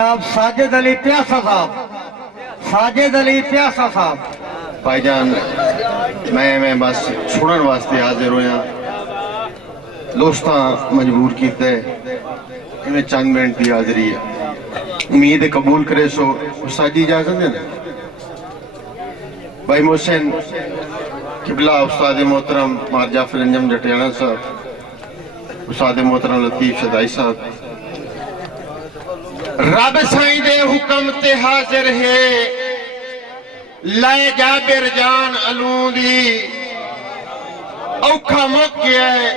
आप साजिद अली प्यासा साहब, साजिद अली प्यासा साहब। भाईजान मैं बस सुनने वास्ते हाजिर होया। दोस्तां मजबूर कीते इन्हें चंद मिनट की हाजिरी है। उम्मीद है कबूल करे सो साजी इजाजत है। भाई मोहसिन किबला उस्ताद मोहतरम मार जाफर अंजम जटियाना साहब, उस्ताद मोहतरम लतीफ सदाई साहब, रब साईं दे हुक्म ते हाजिर है। लाए जाबिर जान अलूं दी औखा मुक गया है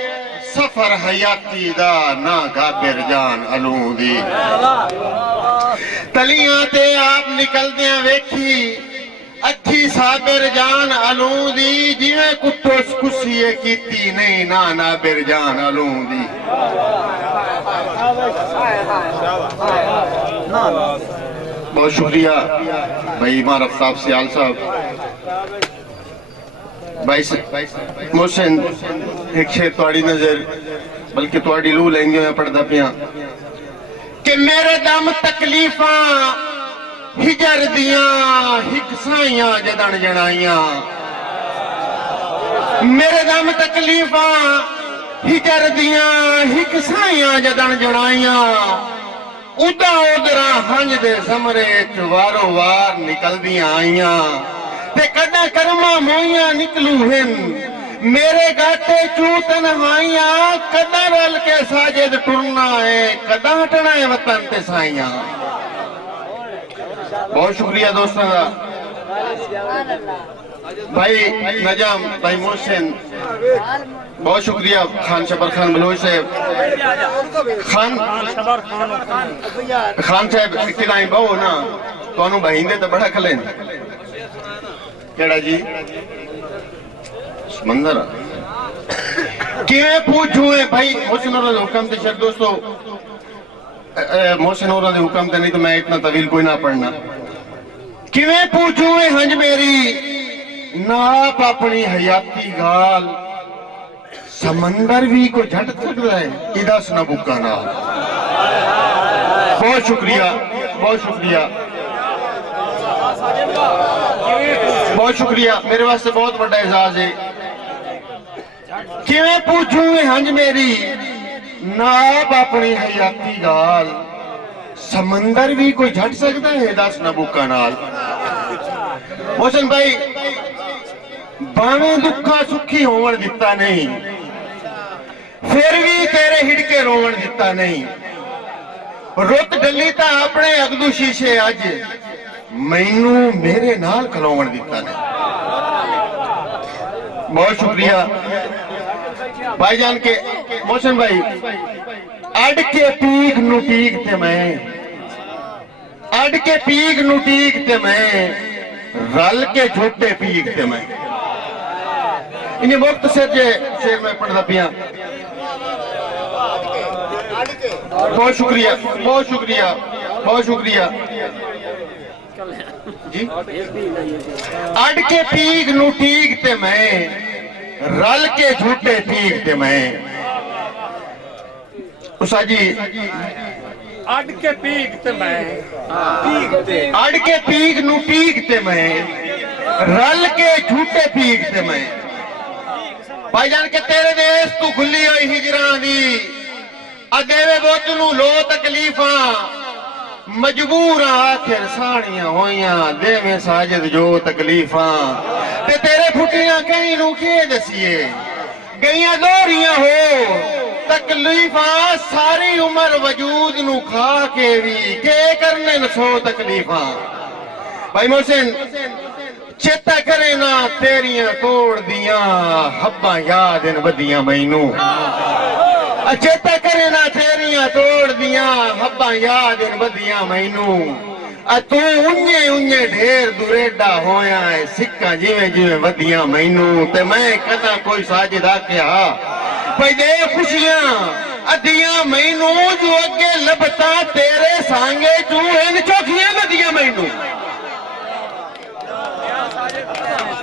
सफर हयाती दा ना गाबिर जान अलूं दी। तलियां ते आप निकलदियां वेखी अखी साबिर जान अलूं दी, जिवें कुत्तो कुसीए कीती नहीं ना नाबिर जान अलूं दी। बहुत शुक्रिया भाई मारफ साहब, सियाल साहब, भाई मोहसिन एक शेर थोड़ी नजर बल्कि थोड़ी लू लेंगे मैं पढ़दा पिया कि मेरे दम तकलीफा हिजर दिया हिक साइयां जदन जनाइया। मेरे दम तकलीफा हिजर दिया हिक साइयां जदन जनाइया। उदा उदरा हंज दे समरे च वारो वार निकल दिया आइया। ते कदा कर्मा मोइया निकलू हिन मेरे गाटे चूतन हाइया। कदा रल के साजिद टुरना है कदा हटना है वतन ते साइया। बहुत शुक्रिया दोस्तों का। भाई नजम, भाई मोहसिन, बहुत शुक्रिया। खान शबर खान बलोच साहब, खान साहब किलाई बहु ना तो बहिंदे तो बड़ा खले केड़ा जी समंदर किवें पूछूं है भाई मोहसिन और हुक्म ते शर दोस्तों, मोहसिन और हुक्म ते नहीं तो मैं इतना तवील कोई ना पढ़ना। किवें पूछूं है हंज मेरी नाप अपनी हयाती गाल। समंदर भी को झट सकता है इदस न बुका नाल। बहुत शुक्रिया, बहुत शुक्रिया, बहुत शुक्रिया। मेरे वास्ते बहुत बड़ा एजाज है। किवें पूछूं हंज मेरी नाप अपनी हयाती गाल। समंदर भी कोई झट सकता है दस न बुका नाल। मोहसिन भाई भावें दुखा सुखी होवन दिता नहीं, फिर भी तेरे हिड़के रोवन दिता नहीं। रुत डली ता अपने अगदू शीशे अज मैनू मेरे नाल खलोवन दिता नहीं। बहुत शुक्रिया भाईजान के। मोहसिन भाई अड के पीक नू पीक ते मैं, अड के पीक नू पीक ते मैं, रल के झूठे पीक ते मैं। इन्हें मुक्त से शेर में पढ़दा पिया। बहुत शुक्रिया, बहुत शुक्रिया, बहुत शुक्रिया जी। अड के पीक नू पीक ते मैं, रल के झूठे पीक ते मैं। उषा जी अड के पीक ते मैं, अड के पीक नू पीक ते मैं, रल के झूठे पीक ते मैं। भाईजान के तेरे देश तू खुली हुई हिजरां दी अदेवे बुत नू लो तकलीफा। मजबूर आखिर साणियां होइयां देवे साजिद जो तकलीफा। ते तेरे फुटियां कहीं नू के दसिए गईयां दोहरियां हो तकलीफा। सारी उम्र वजूद नू खा के भी के करने न सो तकलीफा। भाई मोहसिन चेता करे ना तेरियां कोड़ दियां हब्बां याद इन बदियां मैनू। चेता करे ना तेरियां तोड़ दियां हब्बां याद इन बदियां मैनू। तू उन्ने उन्ने ढेर दुरेडा होया है सिक्का जिवें जिवें वदियां मैनू। ते मैं कदा कोई साजिद आख्या भाई दे खुशियां अदियां मैनू जो अगे लभता तेरे सांगे तू इन चौखियां वदियां मैनू।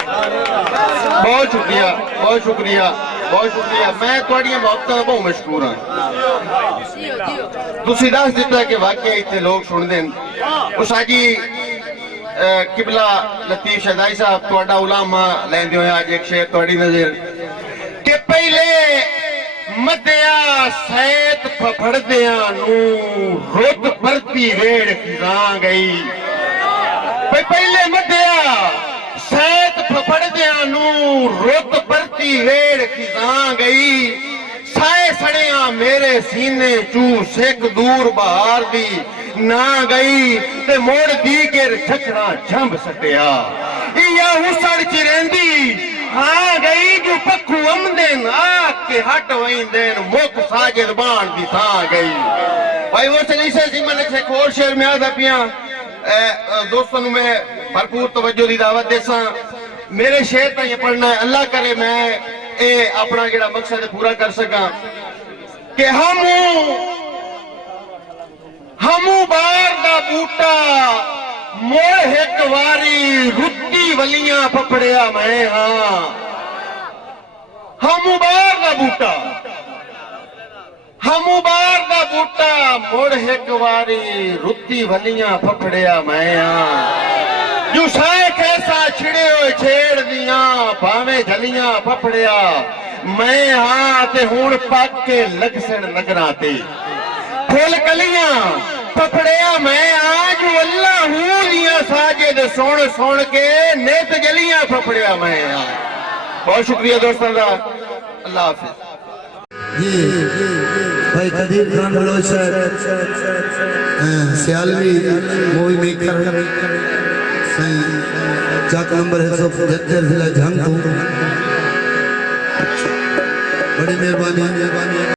बहुत शुक्रिया, बहुत शुक्रिया। بہت شکریہ میں تھوڑیاں محبتاں دا بہت مشکور ہاں تسی دس دیتا ہے کہ واقعہ اتنے لوگ سن دیں اس آجی قبلہ لطیف شہدائی صاحب تھوڑا علامہ لین دیو ہیں آج ایک شہر تھوڑی نظر کہ پہلے مدیا سیت پھپڑ دیا نو رت پرتی ویڑ خزاں گئی پہلے مدیا سیت پھپڑ دیا نو رت پرتی ویڑ خزاں گئی سائے سڑیاں میرے سینے چو سیک دور بہار دی نہ گئی تے موڑ دی گر جھکڑا جھمب سٹیا یا حسڑ چرندی ہاں گئی جو پکھو امدن آگ کے ہٹ ویندن موک ساجد بان دی تھا گئی بھائی وہ چلی سے زمن ایک اور شہر میں آدھا پیاں دوستوں میں بھرپور توجہ دی دعوت دیساں میرے شہر تا یہ پڑھنا ہے اللہ کرے میں اپنا گڑا مقصد پورا کر سکاں کہ ہمو بار دا بوٹا موڑ ایک واری رتی ولیاں پپڑیا میں ہاں ہمو بار دا بوٹا موڑ ایک واری رتی ولیاں پپڑیا میں ہاں جو سائے کیسا چھڑے ہوئے چھیڑ دیاں پاویں جھلیاں پپڑیا میں ہاں تے ہون پاک کے لگ سڑ نگراں تے پھول کلیاں پپڑیا میں آج اللہ ہوں دیاں ساجد سون سون کے نیت جلیاں پپڑیا میں ہاں بہت شکریہ دوستان دا اللہ حافظ بھائی قدیر خان بلوچ سیالوی مووی میکر چاک نمبر ہے 175 ضلع جھنگ تو بڑی مہربانی